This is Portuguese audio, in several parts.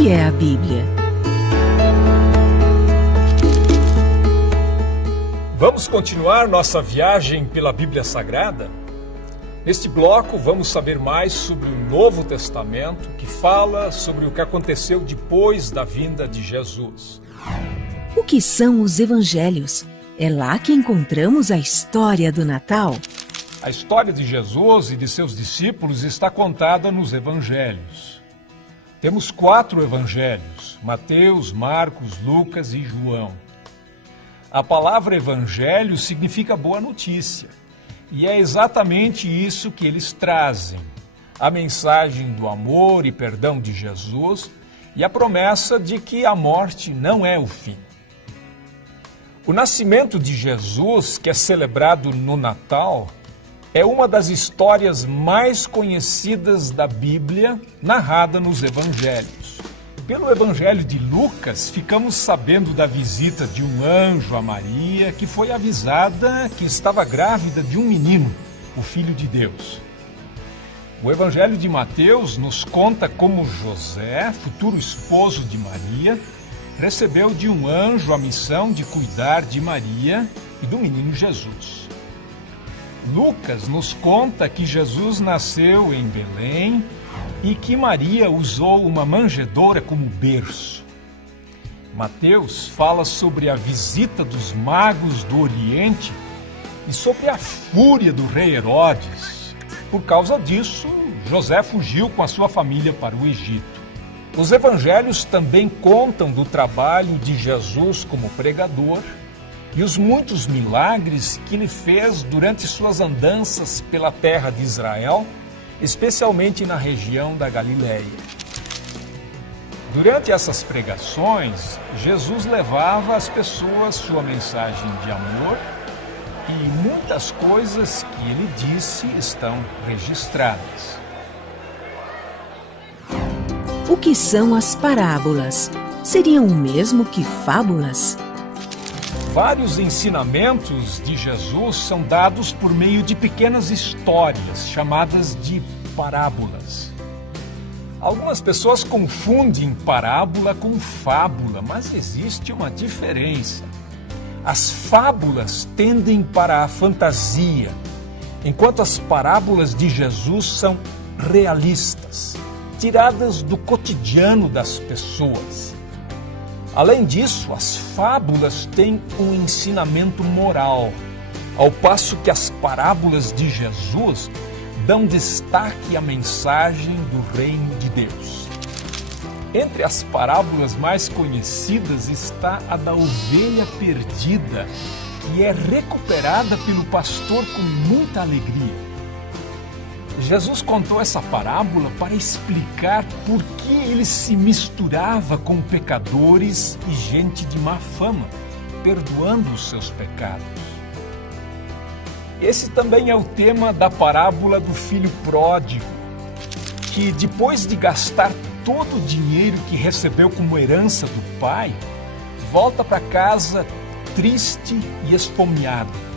que é a Bíblia? Vamos continuar nossa viagem pela Bíblia Sagrada? Neste bloco, vamos saber mais sobre o Novo Testamento, que fala sobre o que aconteceu depois da vinda de Jesus. O que são os Evangelhos? É lá que encontramos a história do Natal. A história de Jesus e de seus discípulos está contada nos Evangelhos. Temos 4 Evangelhos: Mateus, Marcos, Lucas e João. A palavra Evangelho significa boa notícia. E é exatamente isso que eles trazem: a mensagem do amor e perdão de Jesus e a promessa de que a morte não é o fim. O nascimento de Jesus, que é celebrado no Natal, é uma das histórias mais conhecidas da Bíblia, narrada nos Evangelhos. Pelo Evangelho de Lucas, ficamos sabendo da visita de um anjo a Maria, que foi avisada que estava grávida de um menino, o Filho de Deus. O Evangelho de Mateus nos conta como José, futuro esposo de Maria, recebeu de um anjo a missão de cuidar de Maria e do menino Jesus. Lucas nos conta que Jesus nasceu em Belém e que Maria usou uma manjedoura como berço. Mateus fala sobre a visita dos magos do Oriente e sobre a fúria do rei Herodes. Por causa disso, José fugiu com a sua família para o Egito. Os evangelhos também contam do trabalho de Jesus como pregador e os muitos milagres que ele fez durante suas andanças pela terra de Israel, especialmente na região da Galileia. Durante essas pregações, Jesus levava às pessoas sua mensagem de amor e muitas coisas que ele disse estão registradas. O que são as parábolas? Seriam o mesmo que fábulas? Vários ensinamentos de Jesus são dados por meio de pequenas histórias, chamadas de parábolas. Algumas pessoas confundem parábola com fábula, mas existe uma diferença. As fábulas tendem para a fantasia, enquanto as parábolas de Jesus são realistas, tiradas do cotidiano das pessoas. Além disso, as fábulas têm um ensinamento moral, ao passo que as parábolas de Jesus dão destaque à mensagem do reino de Deus. Entre as parábolas mais conhecidas está a da ovelha perdida, que é recuperada pelo pastor com muita alegria. Jesus contou essa parábola para explicar por que ele se misturava com pecadores e gente de má fama, perdoando os seus pecados. Esse também é o tema da parábola do filho pródigo, que depois de gastar todo o dinheiro que recebeu como herança do pai, volta para casa triste e esfomeado.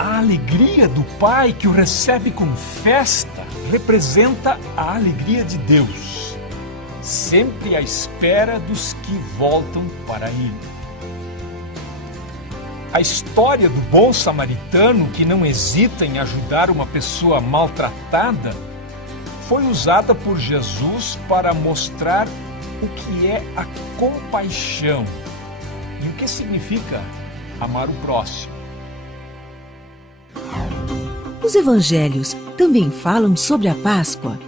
A alegria do pai que o recebe com festa representa a alegria de Deus, sempre à espera dos que voltam para ele. A história do bom samaritano que não hesita em ajudar uma pessoa maltratada foi usada por Jesus para mostrar o que é a compaixão e o que significa amar o próximo. Os evangelhos também falam sobre a Páscoa.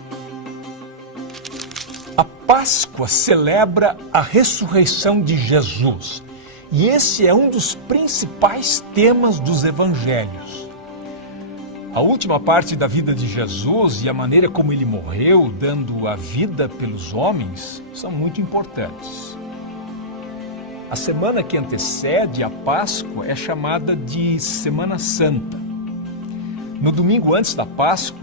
A Páscoa celebra a ressurreição de Jesus, e esse é um dos principais temas dos evangelhos. A última parte da vida de Jesus e a maneira como ele morreu, dando a vida pelos homens, são muito importantes. A semana que antecede a Páscoa é chamada de Semana Santa. No domingo antes da Páscoa,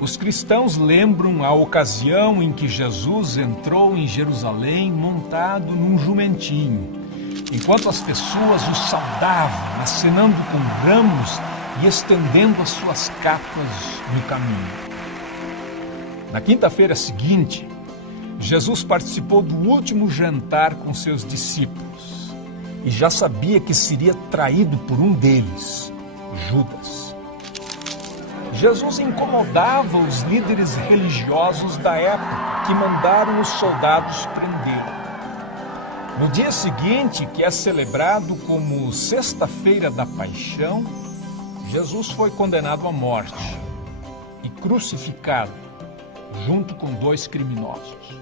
os cristãos lembram a ocasião em que Jesus entrou em Jerusalém montado num jumentinho, enquanto as pessoas o saudavam, acenando com ramos e estendendo as suas capas no caminho. Na quinta-feira seguinte, Jesus participou do último jantar com seus discípulos e já sabia que seria traído por um deles, Judas. Jesus incomodava os líderes religiosos da época, que mandaram os soldados prendê-lo. No dia seguinte, que é celebrado como Sexta-feira da Paixão, Jesus foi condenado à morte e crucificado, junto com 2 criminosos.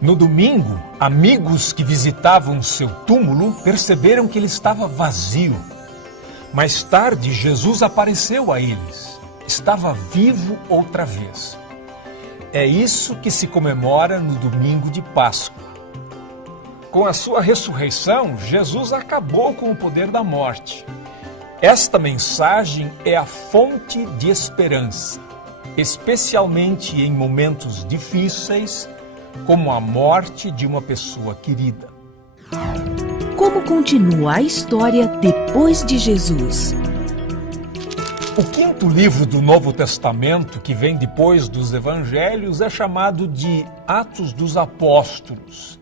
No domingo, amigos que visitavam seu túmulo perceberam que ele estava vazio. Mais tarde, Jesus apareceu a eles. Estava vivo outra vez. É isso que se comemora no domingo de Páscoa. Com a sua ressurreição, Jesus acabou com o poder da morte. Esta mensagem é a fonte de esperança, especialmente em momentos difíceis, como a morte de uma pessoa querida. Como continua a história depois de Jesus? O 5º livro do Novo Testamento, que vem depois dos Evangelhos, é chamado de Atos dos Apóstolos.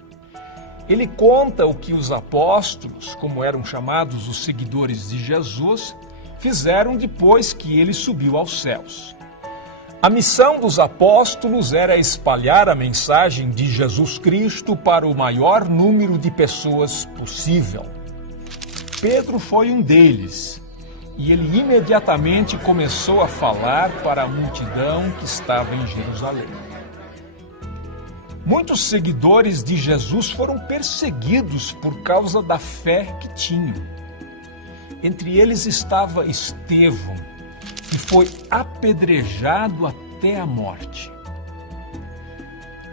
Ele conta o que os apóstolos, como eram chamados os seguidores de Jesus, fizeram depois que ele subiu aos céus. A missão dos apóstolos era espalhar a mensagem de Jesus Cristo para o maior número de pessoas possível. Pedro foi um deles, e ele imediatamente começou a falar para a multidão que estava em Jerusalém. Muitos seguidores de Jesus foram perseguidos por causa da fé que tinham. Entre eles estava Estevão, que foi apedrejado até a morte.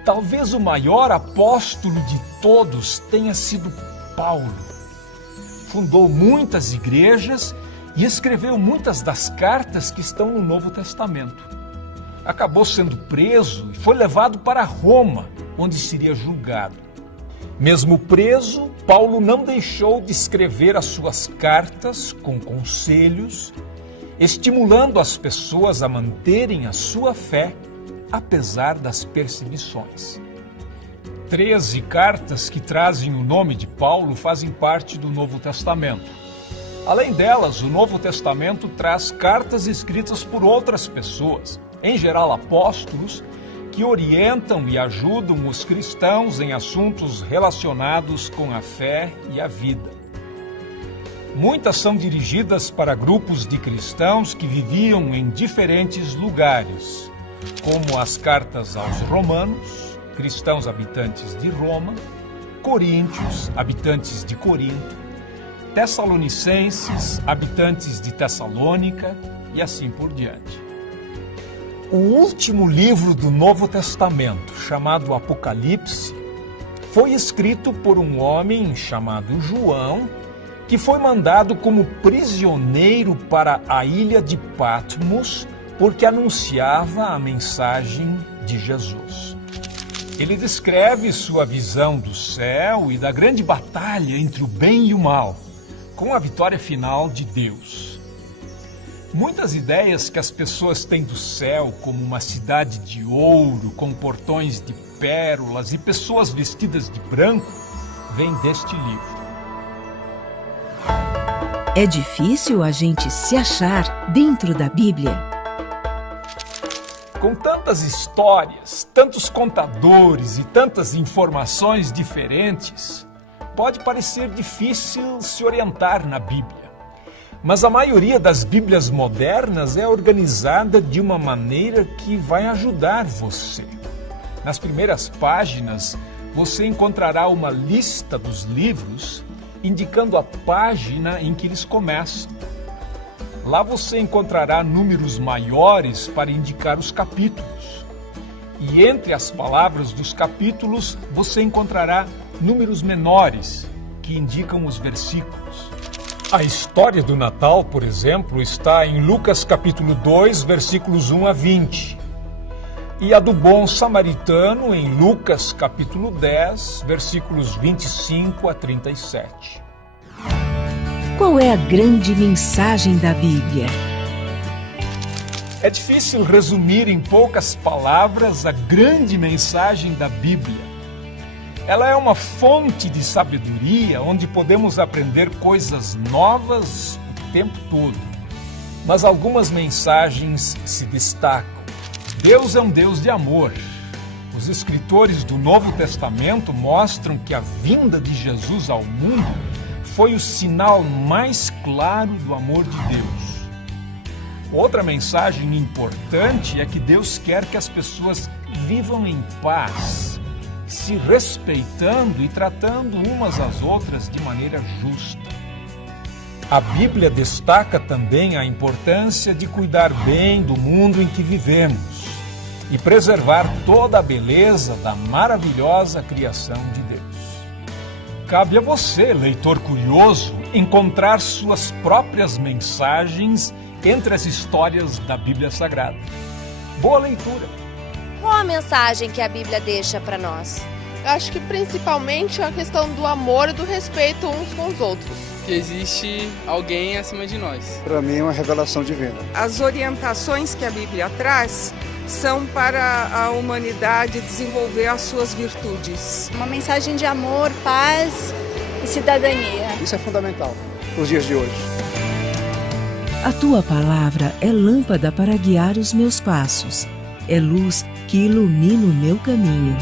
Talvez o maior apóstolo de todos tenha sido Paulo. Fundou muitas igrejas e escreveu muitas das cartas que estão no Novo Testamento. Acabou sendo preso e foi levado para Roma, onde seria julgado. Mesmo preso, Paulo não deixou de escrever as suas cartas com conselhos, estimulando as pessoas a manterem a sua fé, apesar das perseguições. 13 cartas que trazem o nome de Paulo fazem parte do Novo Testamento. Além delas, o Novo Testamento traz cartas escritas por outras pessoas, em geral apóstolos, que orientam e ajudam os cristãos em assuntos relacionados com a fé e a vida. Muitas são dirigidas para grupos de cristãos que viviam em diferentes lugares, como as cartas aos Romanos, cristãos habitantes de Roma, Coríntios, habitantes de Corinto, Tessalonicenses, habitantes de Tessalônica e assim por diante. O último livro do Novo Testamento, chamado Apocalipse, foi escrito por um homem chamado João, que foi mandado como prisioneiro para a ilha de Patmos, porque anunciava a mensagem de Jesus. Ele descreve sua visão do céu e da grande batalha entre o bem e o mal, com a vitória final de Deus. Muitas ideias que as pessoas têm do céu, como uma cidade de ouro, com portões de pérolas e pessoas vestidas de branco, vêm deste livro. É difícil a gente se achar dentro da Bíblia. Com tantas histórias, tantos contadores e tantas informações diferentes, pode parecer difícil se orientar na Bíblia. Mas a maioria das Bíblias modernas é organizada de uma maneira que vai ajudar você. Nas primeiras páginas, você encontrará uma lista dos livros, indicando a página em que eles começam. Lá você encontrará números maiores para indicar os capítulos. E entre as palavras dos capítulos, você encontrará números menores, que indicam os versículos. A história do Natal, por exemplo, está em Lucas capítulo 2, versículos 1 a 20. E a do bom samaritano em Lucas capítulo 10, versículos 25 a 37. Qual é a grande mensagem da Bíblia? É difícil resumir em poucas palavras a grande mensagem da Bíblia. Ela é uma fonte de sabedoria onde podemos aprender coisas novas o tempo todo. Mas algumas mensagens se destacam. Deus é um Deus de amor. Os escritores do Novo Testamento mostram que a vinda de Jesus ao mundo foi o sinal mais claro do amor de Deus. Outra mensagem importante é que Deus quer que as pessoas vivam em paz, se respeitando e tratando umas às outras de maneira justa. A Bíblia destaca também a importância de cuidar bem do mundo em que vivemos e preservar toda a beleza da maravilhosa criação de Deus. Cabe a você, leitor curioso, encontrar suas próprias mensagens entre as histórias da Bíblia Sagrada. Boa leitura! Qual a mensagem que a Bíblia deixa para nós? Eu acho que principalmente a questão do amor e do respeito uns com os outros. Que existe alguém acima de nós. Para mim é uma revelação divina. As orientações que a Bíblia traz são para a humanidade desenvolver as suas virtudes. Uma mensagem de amor, paz e cidadania. Isso é fundamental para os dias de hoje. A tua palavra é lâmpada para guiar os meus passos, é luz que ilumina o meu caminho.